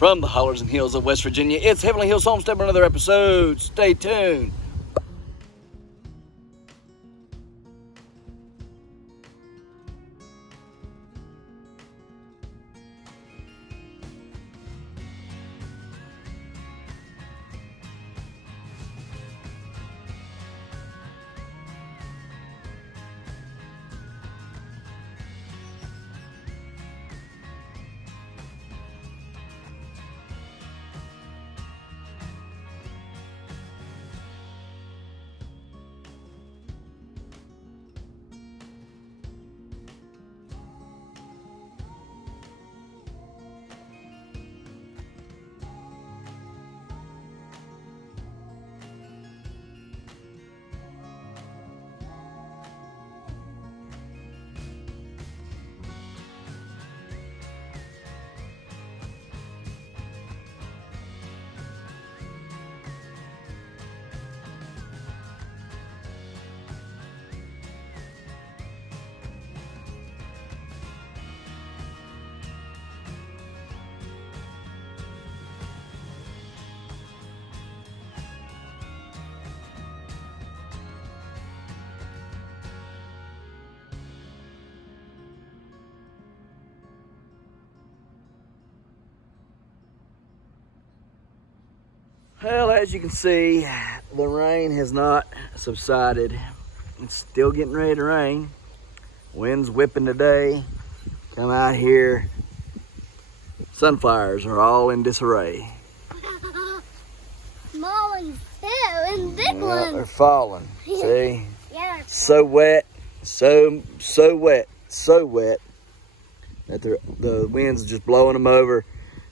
from the hollers and hills of West Virginia. It's Heavenly Hills Homestead for another episode. Stay tuned. Well, as you can see, the rain has not subsided. It's still getting ready to rain. Wind's whipping today. Come out here. Sunflowers are all in disarray. Small ones too, and big ones. They're falling. See? Yeah. So wet, so wet that the wind's just blowing them over.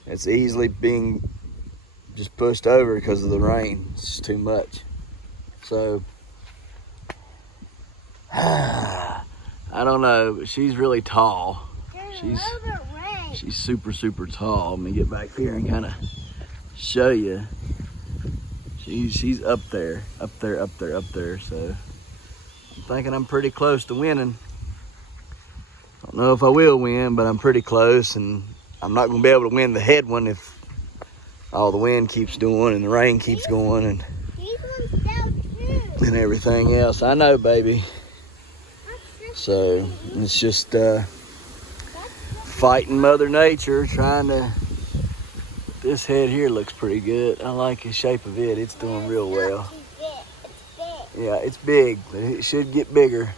It's easily being just pushed over because of the rain. It's just too much. So I don't know, but she's really tall. She's super tall. Let me get back here and kind of show you. She's up there. So I'm thinking I'm pretty close to winning. I don't know if I will win, but I'm pretty close, and I'm not gonna be able to win the head one if all the wind keeps doing and the rain keeps going and everything else. I know, baby. So it's just fighting Mother Nature, trying to. This head here looks pretty good. I like the shape of it. It's doing real well. Yeah, it's big, but it should get bigger.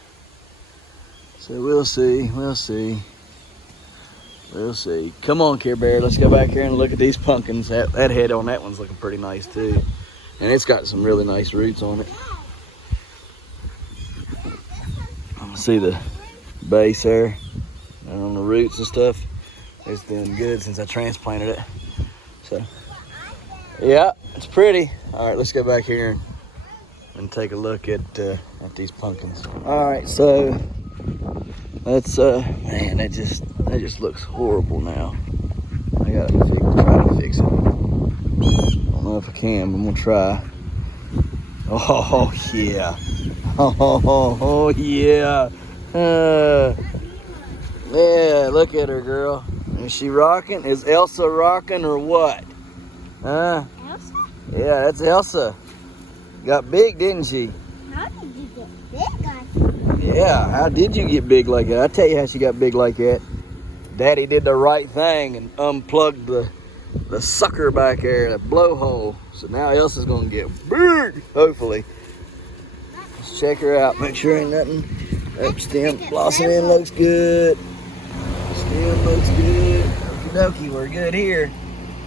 So we'll see. Come on, Care Bear. Let's go back here and look at these pumpkins. That head on that one's looking pretty nice too. And it's got some really nice roots on it. See the base there and on the roots and stuff. It's doing good since I transplanted it. So, yeah, it's pretty. All right, let's go back here and take a look at these pumpkins. All right, so that's man, that just looks horrible now. I gotta try to fix it. I don't know if I can, but I'm gonna try. Oh yeah. Oh yeah. Yeah, look at her, girl. Is she rocking? Is Elsa rocking or what? Huh? Elsa? Yeah, that's Elsa. Got big, didn't she? How did you get big like that? Yeah, how did you get big like that? I'll tell you how she got big like that. Daddy did the right thing and unplugged the sucker back there, the blowhole. So now Elsa's gonna get big, hopefully. Let's check her out, make sure ain't nothing. Up stem, blossoming looks good. Stem looks good. Okie dokie, we're good here.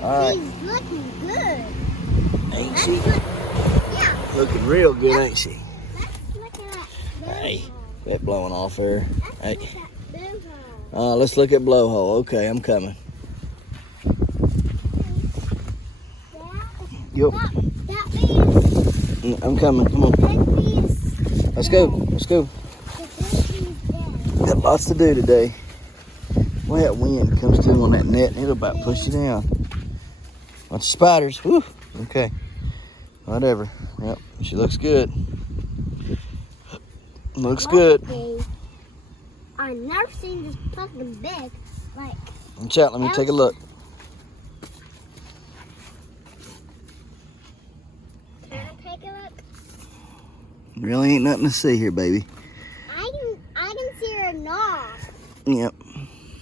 All right. She's looking good. Ain't she? Yeah. Looking real good, ain't she? Look at that. Hey, that blowing off there. Hey. Look at that blowhole. Let's look at blowhole. Okay, I'm coming. Yo. That means. I'm coming. Come on. That means. Let's go. Got lots to do today. Well, that wind comes through on that net and it'll about push you down. Watch the spiders. Whew. Okay. Whatever. Yep. She looks good. Looks good. I've never seen this pumpkin big. Like. Chat, let me take a look. Really ain't nothing to see here, baby. I can see her knob. Yep.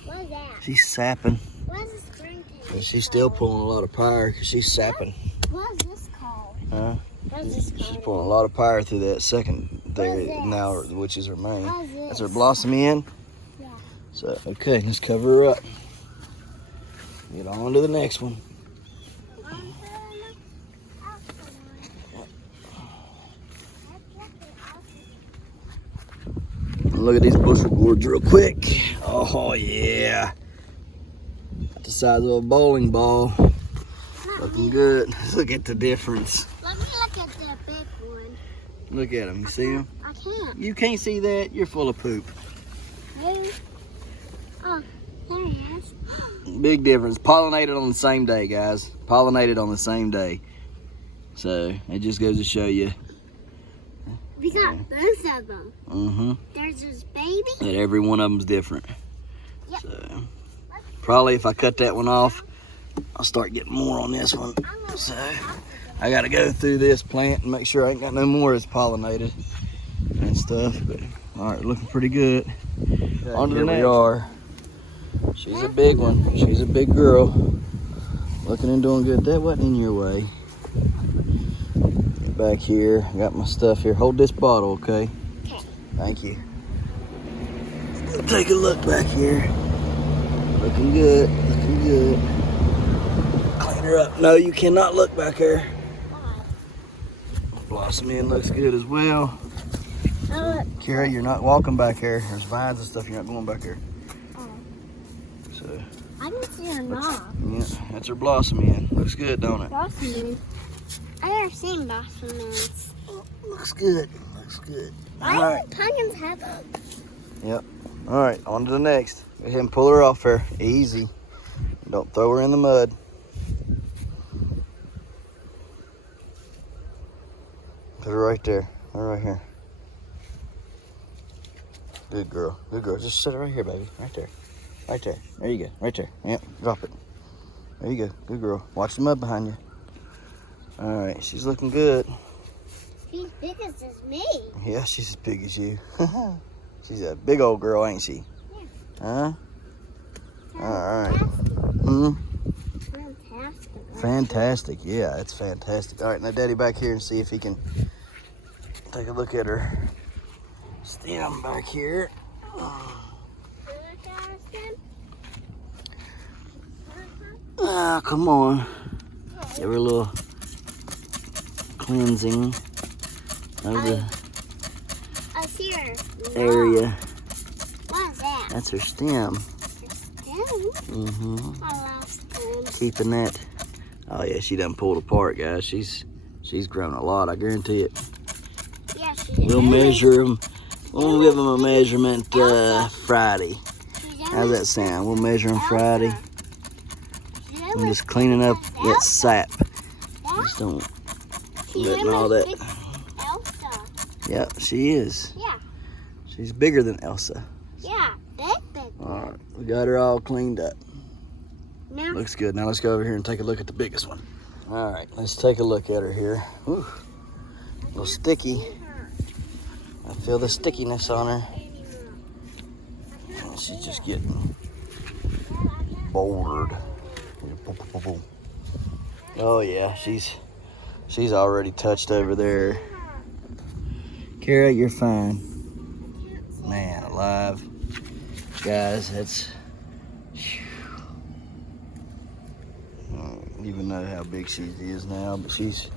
What is that? She's sapping. What is the spring cleaner And she's still pulling a lot of power because she's sapping. What is this called? Huh? What is this She's called? pulling a lot of power through that second there What is this? now, which is her main. What is this? That's her blossom end. Yeah. So, okay, let's cover her up. Get on to the next one. Look at these bushel gourds real quick. Oh, yeah. The size of a bowling ball. Looking good. Look at the difference. Let me look at the big one. Look at them. You see them? I can't. You can't see that? You're full of poop. Hey. Oh, there he is. Big difference. Pollinated on the same day, guys. Pollinated on the same day. So, it just goes to show you. We got both of them. Mm-hmm. There's this baby. That every one of them's different. Yep. So, probably if I cut that one off, I'll start getting more on this one. So, I got to go through this plant and make sure I ain't got no more that's pollinated and stuff. But, all right, looking pretty good. On to the next. Here we are. She's a big one. She's a big girl. Looking and doing good. That wasn't in your way. Get back here. Got my stuff here. Hold this bottle, okay? Okay. Thank you. Take a look back here. Looking good. Looking good. Clean her up. No, you cannot look back here. Why? Blossom end looks good as well. Kara, you're not walking back here. There's vines and stuff. You're not going back here. So, I can see her knob. yeah, that's her blossom end. Looks good, don't it? Blossom. I've never seen blossom ends. Looks good. Looks good. Why All do right. pumpkins have them? Yep. All right, on to the next. Go ahead and pull her off here. Easy. Don't throw her in the mud. Put her right there. Put her right here. Good girl. Good girl. Just sit her right here, baby. Right there. Right there. There you go. Right there. Yep. Drop it. There you go. Good girl. Watch the mud behind you. All right. She's looking good. She's big as me. Yeah, she's as big as you. She's a big old girl, ain't she? Yeah. Huh? All right. Hmm? Fantastic. Fantastic. Yeah, it's fantastic. All right, now Daddy back here and see if he can take a look at her stem back here. Ah, come on. Give her a little cleansing of the I see her. area. What is that? That's her stem. Stem? Mm-hmm. I love stems. Keeping that. Oh yeah, she done pulled apart, guys. She's grown a lot. I guarantee it. Yeah, We'll measure them. We'll give them a measurement Friday. How's that sound? We'll measure them Friday. I'm just cleaning up that sap. Just don't letting all that. Elsa. Yep, she is. Yeah. She's bigger than Elsa. Yeah. Big. All right, we got her all cleaned up. Now, Looks good. Now let's go over here and take a look at the biggest one. All right, let's take a look at her here. Whew. A little sticky. I feel the stickiness on her. And she's just getting bouldered. Oh yeah, she's already touched over there. Kara, you're fine. Man alive. Guys, that's... I don't even know how big she is now, but she's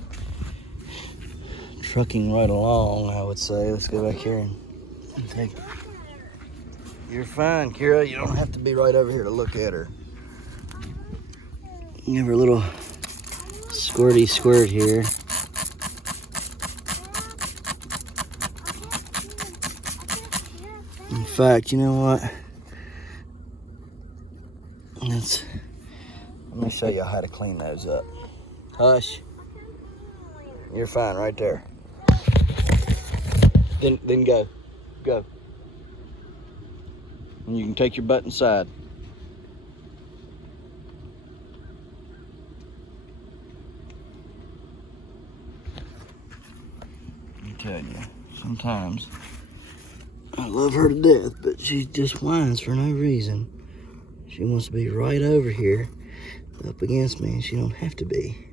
trucking right along, I would say. Let's go back here and take it. You're fine, Kara. You don't have to be right over here to look at her. Give her a little squirty squirt here. In fact, you know what? Let me show you how to clean those up. Hush. You're fine right there. Then go. Go. And you can take your butt inside. I'm telling you, Sometimes. I love her to death, but she just whines for no reason. She wants to be right over here, up against me, and she don't have to be.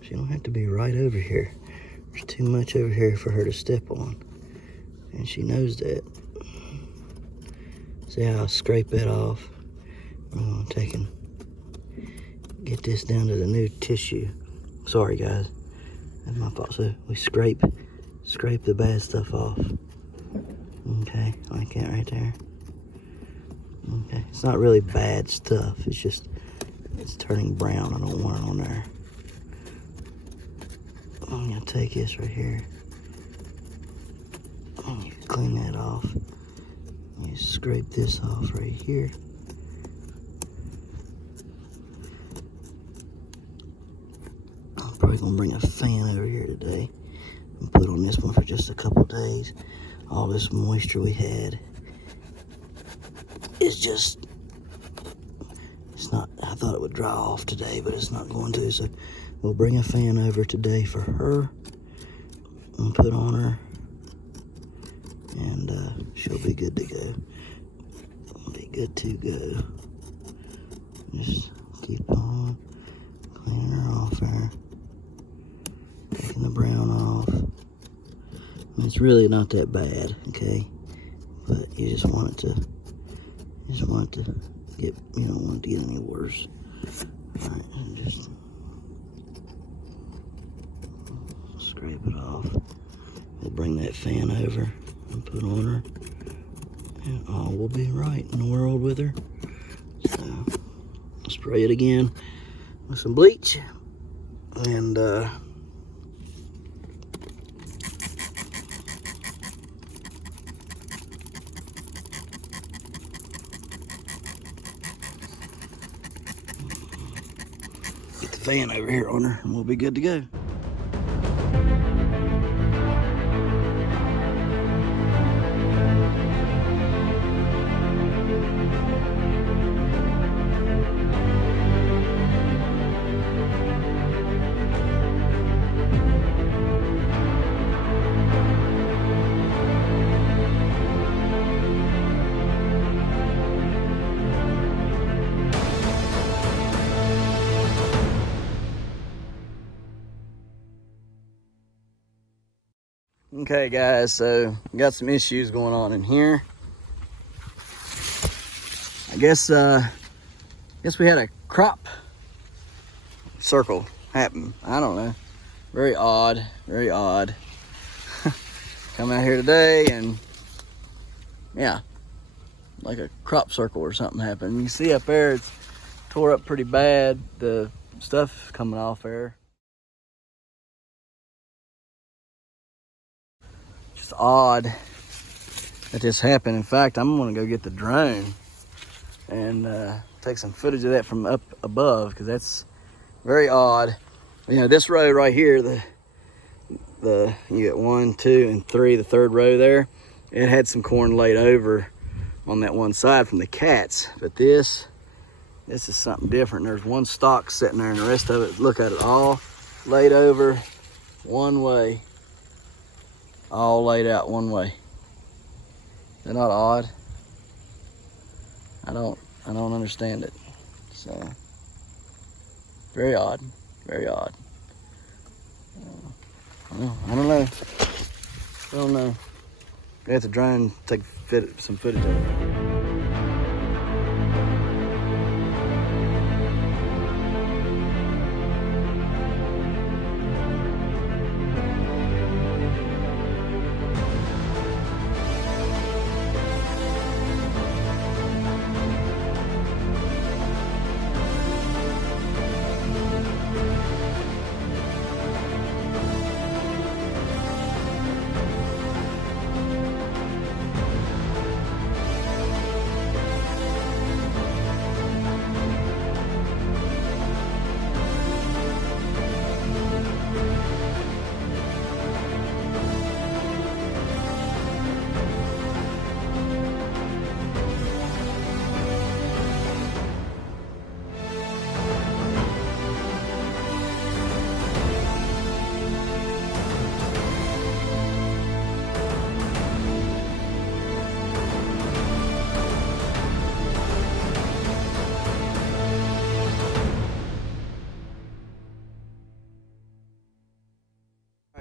She don't have to be right over here. There's too much over here for her to step on, and she knows that. See how I scrape that off? I'm gonna take and get this down to the new tissue. Sorry guys, that's my fault. So we scrape the bad stuff off. Okay, like that right there. Okay, it's not really bad stuff. It's just, it's turning brown. I don't want it on there. I'm gonna take this right here. And you clean that off. You scrape this off right here. I'm probably gonna bring a fan over here today and put on this one for just a couple days. All this moisture we had is just, it's not, I thought it would dry off today, but it's not going to. So we'll bring a fan over today for her and put on her, and she'll be good to go. Be good to go. Just keep on cleaning her off there, taking the brown off. And it's really not that bad, okay? But you just want it to, get, you don't want it to get any worse. All right, and just scrape it off. We'll bring that fan over and put on her, and all will be right in the world with her. So spray it again with some bleach, and get the fan over here on her, and we'll be good to go. Okay guys, so we got some issues going on in here. I guess we had a crop circle happen. I don't know. Very odd, very odd. Come out here today and yeah, like a crop circle or something happened. You can see up there it's tore up pretty bad. The stuff coming off there. It's odd that this happened. In fact, I'm gonna go get the drone and take some footage of that from up above, because that's very odd. You know, this row right here, the you got 1, 2, and 3, the third row there, it had some corn laid over on that one side from the cats, but this is something different. There's one stalk sitting there, and the rest of it, look at it, all laid over one way. All laid out one way. Is that not odd? I don't understand it. So very odd, very odd. I don't know. I don't know. We have to try and take some footage of it.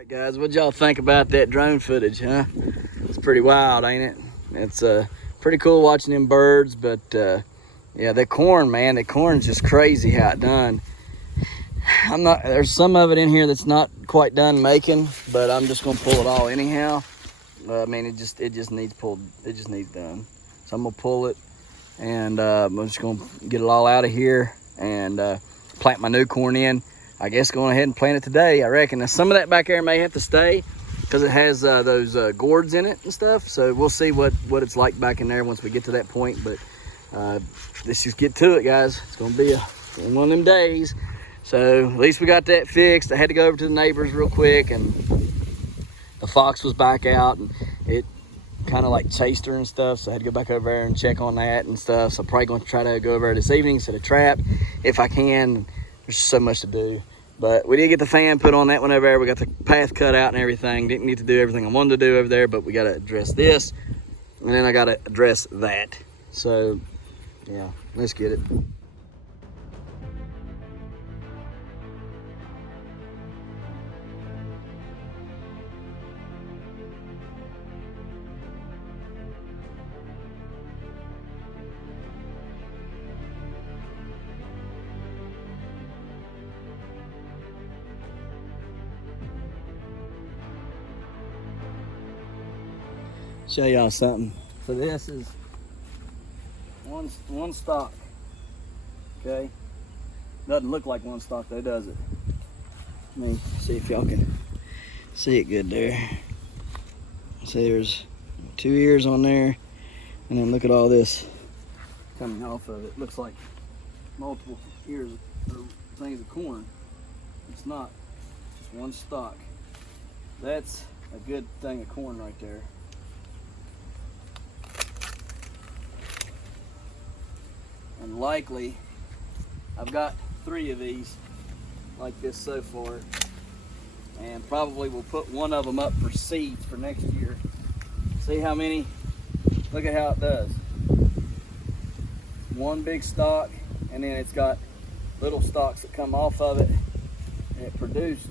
right, guys, what y'all think about that drone footage, huh? It's pretty wild, ain't it? It's pretty cool watching them birds, but yeah, that corn, man, that corn's just crazy how it done. There's some of it in here that's not quite done making, but I'm just gonna pull it all anyhow. I mean, it just needs pulled, it just needs done. So I'm gonna pull it, and I'm just gonna get it all out of here and plant my new corn in. I guess going ahead and plant it today, I reckon. Now, some of that back there may have to stay because it has those gourds in it and stuff. So we'll see what it's like back in there once we get to that point. But let's just get to it, guys. It's gonna be one of them days. So at least we got that fixed. I had to go over to the neighbors real quick, and the fox was back out, and it kind of like chased her and stuff. So I had to go back over there and check on that and stuff. So I'm probably going to try to go over there this evening, set a trap if I can. There's so much to do. But we did get the fan put on that one over there. We got the path cut out and everything. Didn't need to do everything I wanted to do over there, but we got to address this, and then I got to address that. So yeah, let's get it. Show y'all something. So this is one stalk. Okay, doesn't look like one stalk though, does it? Let me see if y'all can see it good there. See, there's 2 ears on there, and then look at all this coming off of it. Looks like multiple ears or things of corn. It's not, just one stalk. That's a good thing of corn right there. And likely, I've got 3 of these like this so far, and probably we'll put one of them up for seeds for next year. See how many, look at how it does. One big stalk, and then it's got little stalks that come off of it, and it produced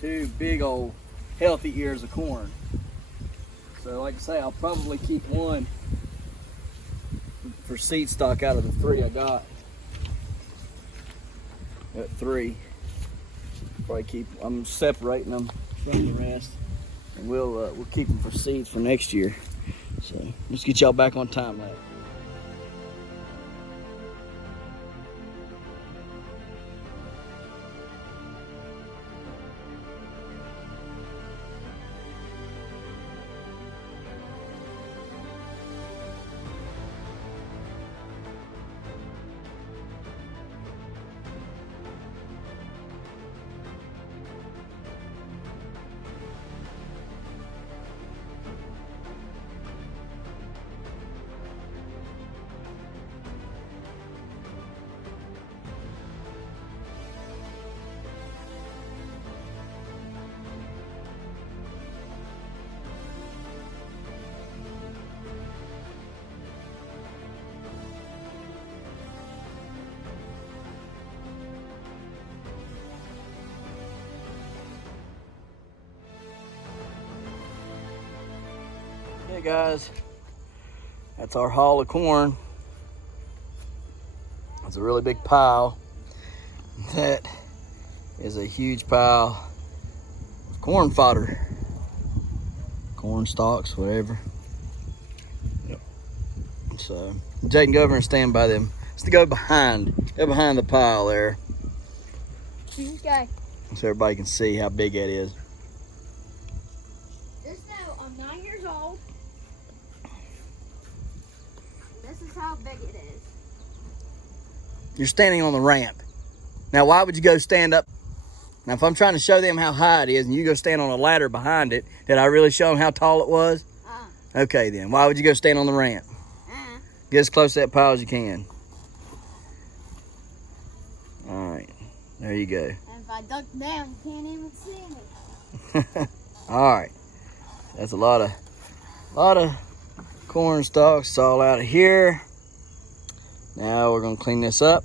2 big old healthy ears of corn. So like I say, I'll probably keep one for seed stock out of the 3 I got. Got 3. Probably I'm separating them from the rest, and we'll keep them for seeds for next year. So let's get y'all back on time lapse. Okay guys, that's our haul of corn. It's a really big pile. That is a huge pile of corn fodder. Corn stalks, whatever. Yep. So, Jaden, go over and stand by them. Let's go behind the pile there. Okay. So everybody can see how big that is. Just know I'm 9 years old. This is how big it is. You're standing on the ramp. Now, why would you go stand up? Now, if I'm trying to show them how high it is and you go stand on a ladder behind it, did I really show them how tall it was? Okay, then. Why would you go stand on the ramp? Get as close to that pile as you can. All right. There you go. And if I duck down, you can't even see me. All right. That's a lot of corn stalks. It's all out of here. Now we're going to clean this up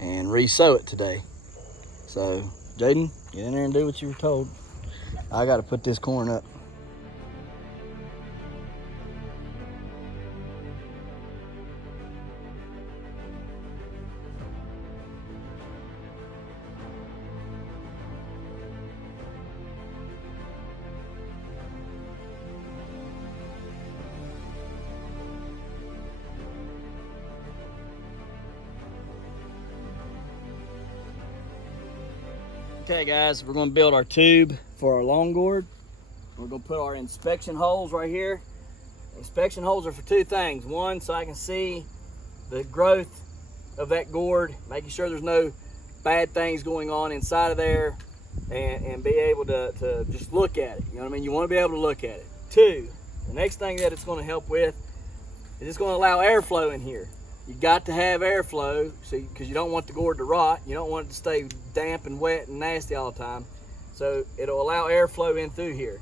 and re-sow it today. So, Jaden, get in there and do what you were told. I got to put this corn up. Okay guys, we're gonna build our tube for our long gourd. We're gonna put our inspection holes right here. Inspection holes are for two things. One, so I can see the growth of that gourd, making sure there's no bad things going on inside of there, and be able to just look at it. You know what I mean? You wanna be able to look at it. Two, the next thing that it's gonna help with is it's gonna allow airflow in here. You got to have airflow, because you don't want the gourd to rot. You don't want it to stay damp and wet and nasty all the time. So it'll allow airflow in through here.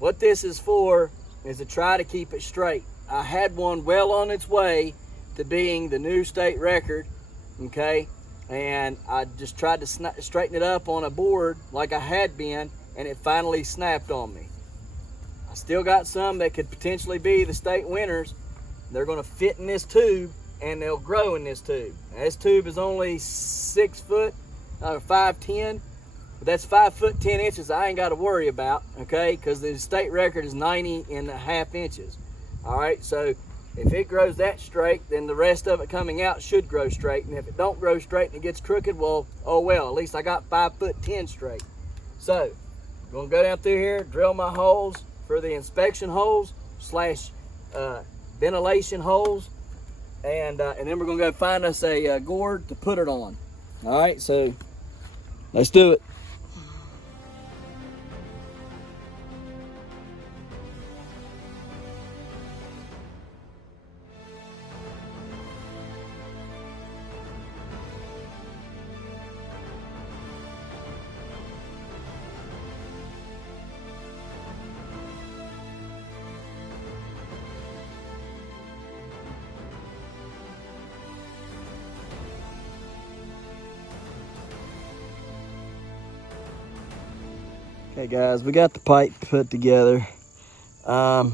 What this is for is to try to keep it straight. I had one well on its way to being the new state record, okay? And I just tried to straighten it up on a board like I had been, and it finally snapped on me. I still got some that could potentially be the state winners. They're gonna fit in this tube, and they'll grow in this tube. Now, this tube is only 6 foot, 5'10", but that's 5 foot 10 inches I ain't got to worry about, okay? Because the state record is 90.5 inches. All right, so if it grows that straight, then the rest of it coming out should grow straight. And if it don't grow straight and it gets crooked, well, oh well, at least I got 5 foot 10 straight. So I'm gonna go down through here, drill my holes for the inspection holes / ventilation holes. And then we're gonna go find us a gourd to put it on. All right, so let's do it. Okay guys, we got the pipe put together. I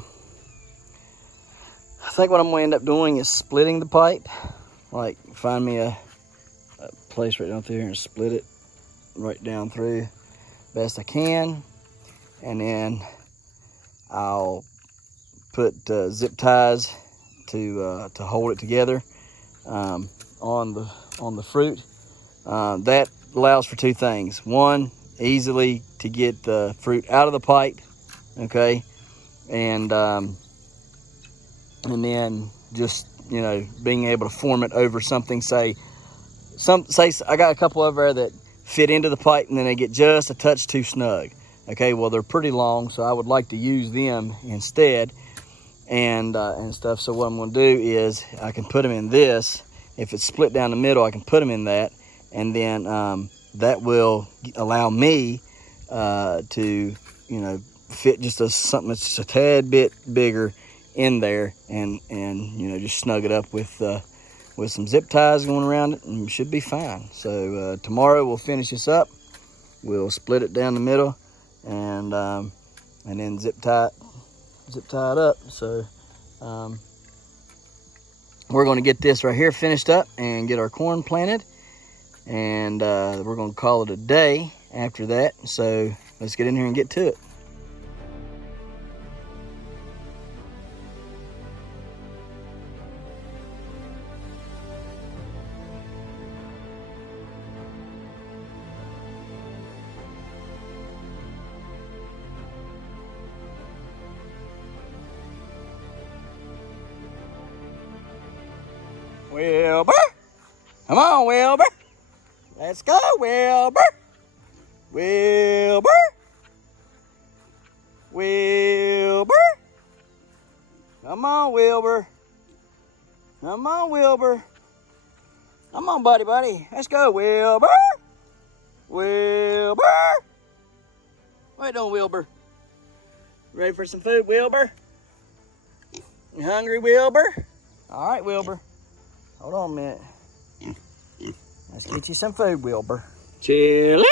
think what I'm gonna end up doing is splitting the pipe. Like find me a place right down through here and split it right down through best I can. And then I'll put zip ties to hold it together on the fruit. That allows for two things. One, easily to get the fruit out of the pipe, okay, and then just, you know, being able to form it over something. Say I got a couple over there that fit into the pipe and then they get just a touch too snug. Okay, well they're pretty long, so I would like to use them instead, and stuff. So what I'm going to do is I can put them in this. If it's split down the middle, I can put them in that, and then that will allow me to, you know, fit just something that's just a tad bit bigger in there, and you know, just snug it up with some zip ties going around it, and we should be fine. So tomorrow we'll finish this up. We'll split it down the middle, and then zip tie it up. So we're going to get this right here finished up and get our corn planted. And we're gonna call it a day after that. So let's get in here and get to it. Wilbur, come on, Wilbur. Let's go, Wilbur. Wilbur. Wilbur. Come on, Wilbur. Come on, Wilbur. Come on, buddy. Let's go, Wilbur. Wilbur. What you doing, Wilbur? Ready for some food, Wilbur? You hungry, Wilbur? All right, Wilbur. Hold on a minute. Let's get you some food, Wilbur. Chili.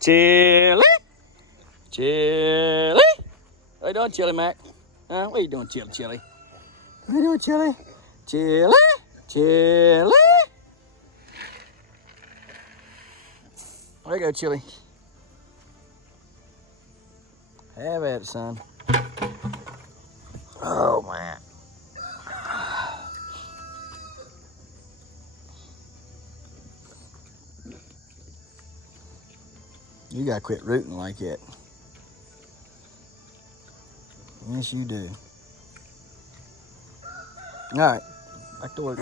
Chili. Chili. What you doing, Chili Mac? Huh? What you doing, Chili? What you doing, Chili? Chili. There you go, Chili. Have at it, son. Oh, man. You gotta quit rooting like that. Yes, you do. All right, back to work.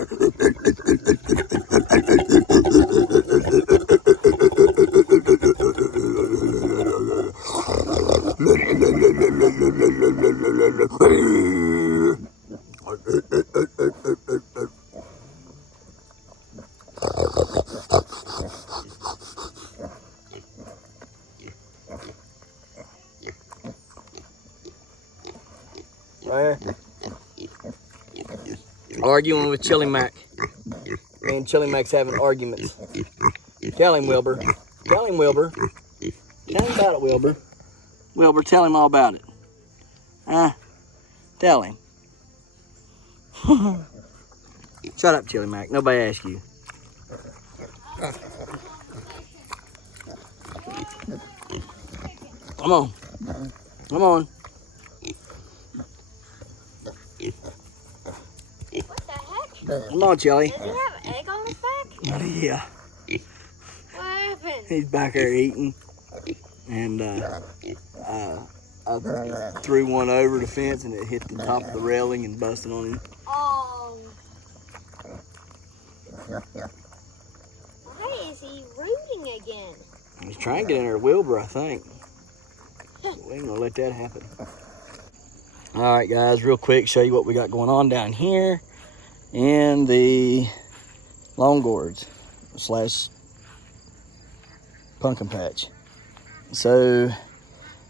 Arguing with Chili Mac. Me and Chili Mac's having arguments. Tell him, Wilbur. Tell him, Wilbur. Tell him about it, Wilbur. Wilbur, tell him all about it. Tell him. Shut up, Chili Mac. Nobody asked you. Come on. Come on. What the heck? Come on, Chili. Does he have an egg on his back? Yeah. What happened? He's back there eating. And I threw one over the fence and it hit the top of the railing and busted on him. Oh. Why is he rooting again? He's trying to get in there, Wilbur, I think. We ain't gonna let that happen. All right, guys, real quick, show you what we got going on down here in the lawn gourds / pumpkin patch. So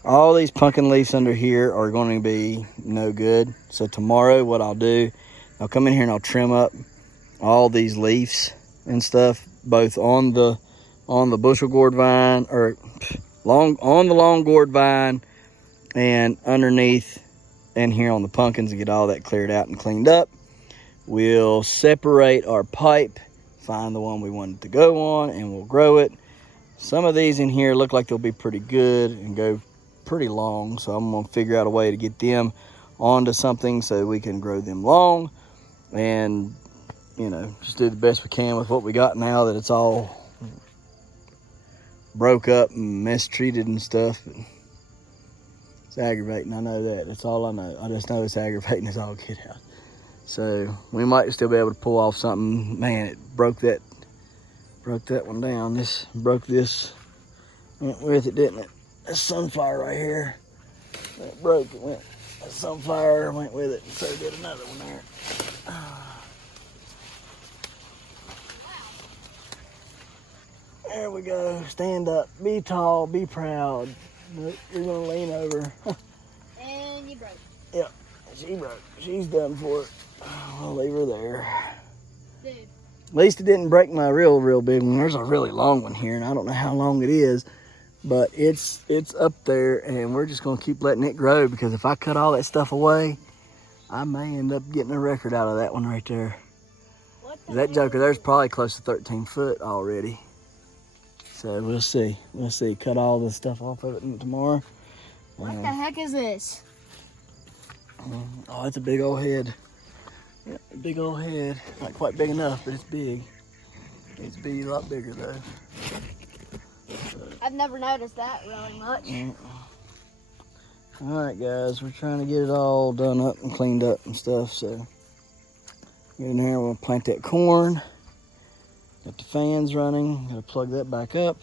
all these pumpkin leaves under here are going to be no good. So tomorrow what I'll do, I'll come in here and I'll trim up all these leaves and stuff, both on the bushel gourd vine, or on the long gourd vine, and underneath and here on the pumpkins, to get all that cleared out and cleaned up. We'll separate our pipe, find the one we want it to go on, and we'll grow it. Some of these in here look like they'll be pretty good and go pretty long, so I'm gonna figure out a way to get them onto something so we can grow them long, and just do the best we can with what we got now that it's all broke up and mistreated and stuff. But it's aggravating, I know that. That's all I know. I just know it's aggravating as all get out. So we might still be able to pull off something. Man, it broke that one down. This broke this, went with it, didn't it? That sunflower right here, it broke, it went, that sunflower went with it, and so did another one there. There we go. Stand up, be tall, be proud. You're gonna lean over. And you broke. Yep, she broke. She's done for it. I'll leave her there. Dude. At least it didn't break my real big one. There's a really long one here, and I don't know how long it is, but it's up there, and we're just gonna keep letting it grow, because if I cut all that stuff away, I may end up getting a record out of that one right there. That joker there's probably close to 13 foot already. So we'll see. We'll see. Cut all the stuff off of it tomorrow. What the heck is this? Oh, it's a big old head. Yeah, a big old head. Not quite big enough, but it's big. It's big, a lot bigger though. I've never noticed that really much. All right, guys, we're trying to get it all done up and cleaned up and stuff. So get in here, we'll plant that corn. Got the fans running. Gotta plug that back up,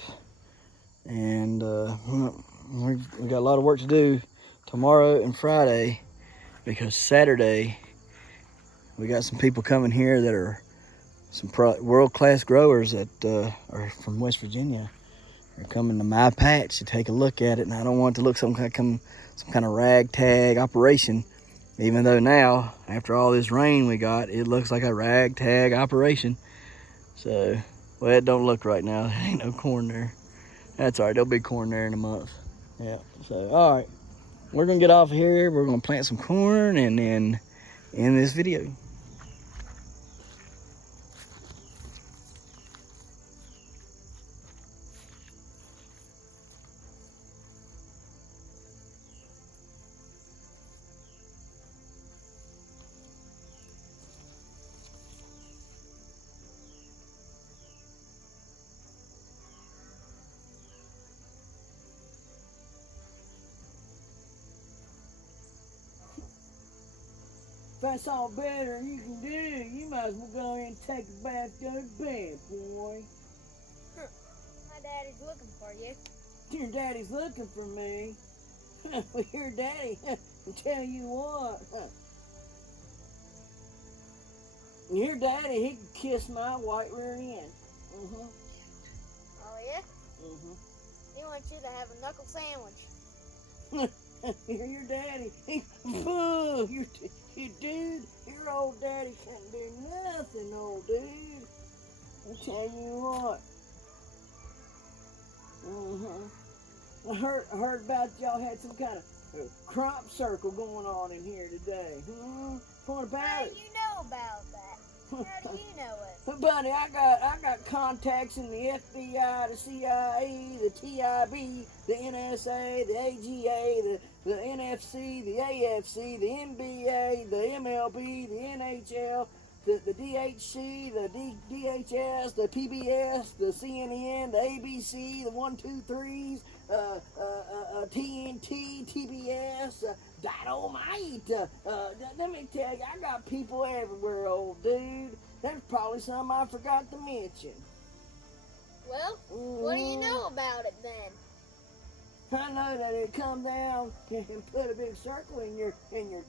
and we got a lot of work to do tomorrow and Friday, because Saturday we got some people coming here that are some world-class growers that are from West Virginia. They're coming to my patch to take a look at it, and I don't want it to look some kind of ragtag operation, even though now, after all this rain we got, it looks like a ragtag operation. So, well, it don't look right now. There ain't no corn there. That's all right, there'll be corn there in a month. Yeah. So, all right. We're going to get off of here. We're going to plant some corn and then end this video. If that's all better you can do, you might as well go ahead and take a bath, go to bed, boy. My daddy's looking for you. Your daddy's looking for me. Well, your daddy, I'll tell you what. Your daddy, he can kiss my white rear end. Oh, yeah? He wants you to have a knuckle sandwich. Your daddy, your dude, your old daddy can't do nothing, old dude. I'll tell you what. I heard about y'all had some kind of crop circle going on in here today. What about How it? do you know about that? How do you know it? Buddy, I got contacts in the FBI, the CIA, the TIB, the NSA, the AGA, the NFC, the AFC, the NBA, the MLB, the NHL, the DHC, the DHS, the PBS, the CNN, the ABC, the 123s, TNT, TBS, Dynamite. Let me tell you, I got people everywhere, old dude. There's probably some I forgot to mention. Well, what do you know about it then? I know that it come down and put a big circle in your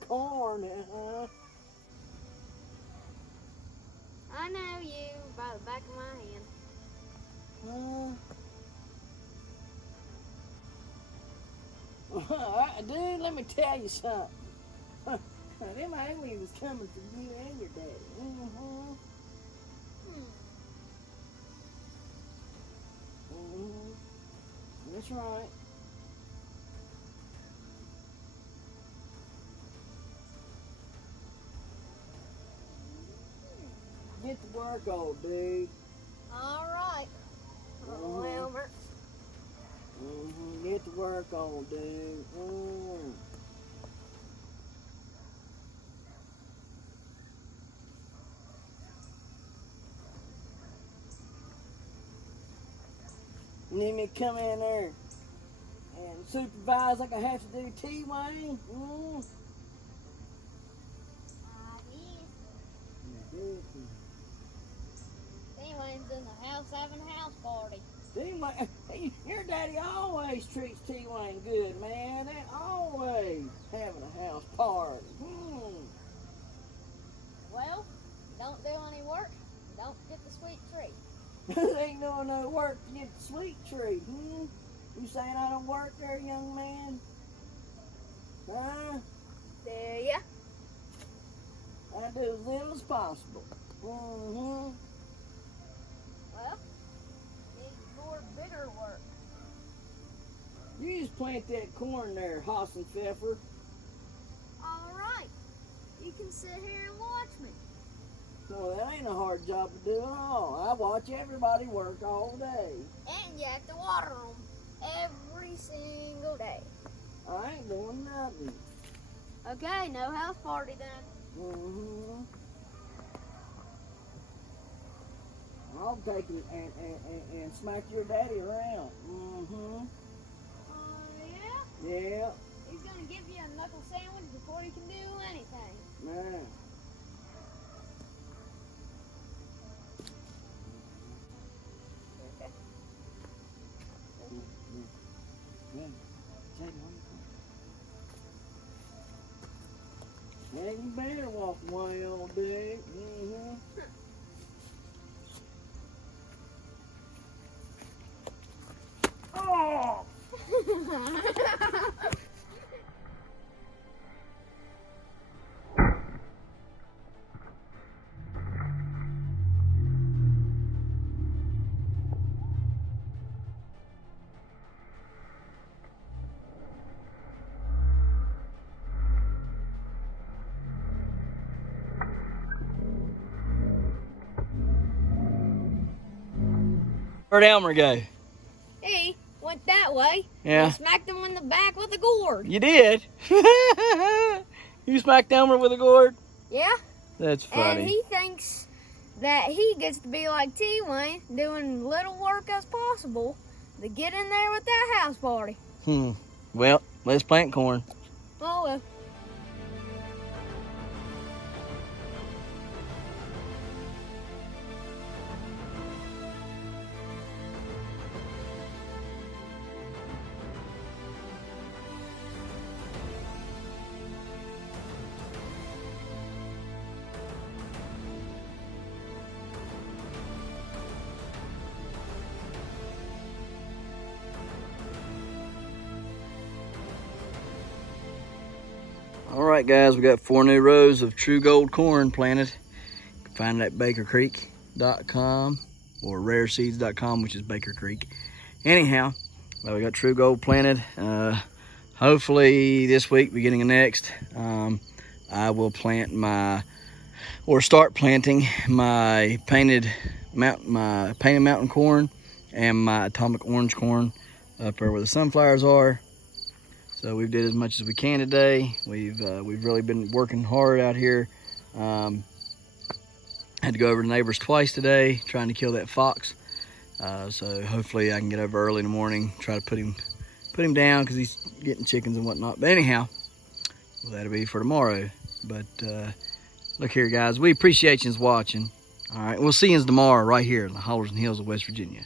corn. I know you by the back of my hand. Dude, let me tell you something. Them aliens was coming for you and your daddy. That's right. Get to work, old dude. All right. Uncle Elmer. Get to work, old dude. Need me to come in there and supervise like I have to do T-Wayne? T-Wayne's in the house having a house party. T-Wayne, your daddy always treats T-Wayne good, man. They always having a house party. Well, you don't do any work, you don't get the sweet treat. Ain't doing no work to get the sweet treat, You saying I don't work there, young man? Huh? Do ya? I do as little as possible. Well, need more bigger work. You just plant that corn there, Hassenpfeffer. All right. You can sit here and watch me. No, that ain't a hard job to do at all. I watch everybody work all day. And you have to water them every single day. I ain't doing nothing. Okay, no house party then. I'll take it and smack your daddy around. Yeah? Yeah. He's gonna give you a knuckle sandwich before he can do anything. Man. Okay. Yeah, you better walk away, old dude. Oh! Where'd Elmer go? He went that way. Yeah. I smacked him in the back with a gourd. You did? You smacked Elmer with a gourd? Yeah. That's funny. And he thinks that he gets to be like T-Wayne, doing little work as possible to get in there with that house party. Well, let's plant corn. Oh well. All right, guys, we got 4 new rows of true gold corn planted. You can find it at bakercreek.com or rareseeds.com, which is Baker Creek. Anyhow, we got true gold planted. Hopefully this week, beginning of next, I will start planting my painted mountain corn and my atomic orange corn up there where the sunflowers are. So we've did as much as we can today. We've really been working hard out here. Had to go over to neighbors twice today, trying to kill that fox. So hopefully I can get over early in the morning, try to put him down because he's getting chickens and whatnot. But anyhow, well, that'll be for tomorrow. But look here, guys, we appreciate you watching. All right, we'll see you tomorrow right here in the Hollers and Hills of West Virginia.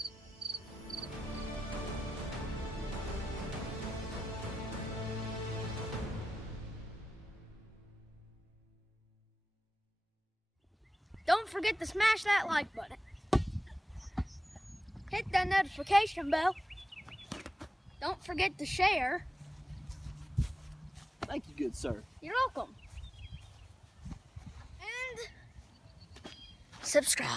Don't forget to smash that like button. Hit that notification bell. Don't forget to share. Thank you, good sir. You're welcome. And subscribe.